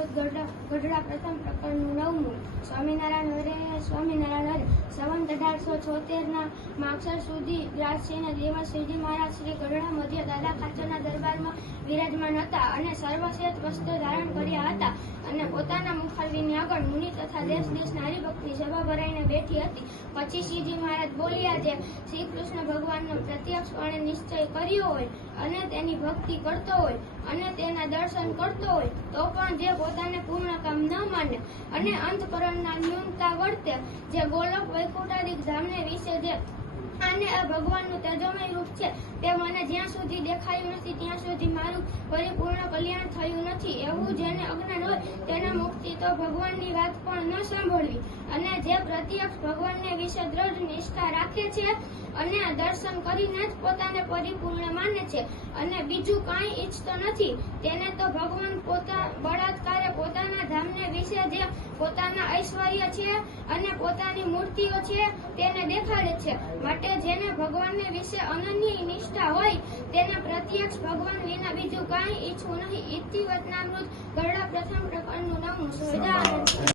વચનામૃત ગઢડા પ્રથમ પ્રકરણનું 9મું। સ્વામિનારાયણ હરે સંવત 1876 માગસર સુધી રાજસિંહ દિવસ શ્રીજી મહારાજ શ્રી ગઢડા મધ્ય દાદા ખાચરના દરબારમાં વિરાજમાન હતા અને સર્વશ્રેષ્ઠ વસ્ત્ર ધારણ કર્યા હતા અને પોતાના મુખારવીની આગળ મુનિ તથા દેશ દેશના હરિભક્તની સભા ભરાઈને બેઠી હતી। પછી શ્રીજી મહારાજ બોલ્યા, જે શ્રી કૃષ્ણ ભગવાનનો પ્રત્યક્ષપણે નિશ્ચય કર્યો હોય અને તેની ભક્તિ કરતો હોય અને તેના દર્શન કરતો હોય તો પણ જે પોતાને પૂર્ણ કામ ન માને અને અંતકરણના ન્યૂનતા વર્તે, જે ગોલોક વૈકુંઠાદિક ધામને વિશે જે અને આ ભગવાનનું તેજોમય રૂપ છે તે મને જ્યાં સુધી દેખાયું નથી ત્યાં સુધી મારું પરિપૂર્ણ કલ્યાણ થયું નથી। એવું જેને અજ્ઞાન હોય તેના મુક્તિ તો ભગવાનની વાત પણ ન સાંભળવી અને જે પ્રત્યક્ષ ભગવાનને વિશે દ્રઢ નિષ્ઠા રાખે છે અને દર્શન કરીને જ પોતાને પરિપૂર્ણ માને છે અને બીજું કાંઈ ઈચ્છતો નથી, તેને તો ભગવાન બળાત્કારે પોતાના ધામને વિશે જે પોતાના ઐશ્વર્ય છે અને પોતાની મૂર્તિઓ છે તેને દેખાડે છે। માટે જેને ભગવાનને વિશે અનન્ય નિષ્ઠા હોય તેને પ્રત્યક્ષ ભગવાન વિના બીજું કાંઈ ઈચ્છવું નહીં। ઇતિ વચનામૃત ગઢડા પ્રથમ પ્રકરણનું 9મું।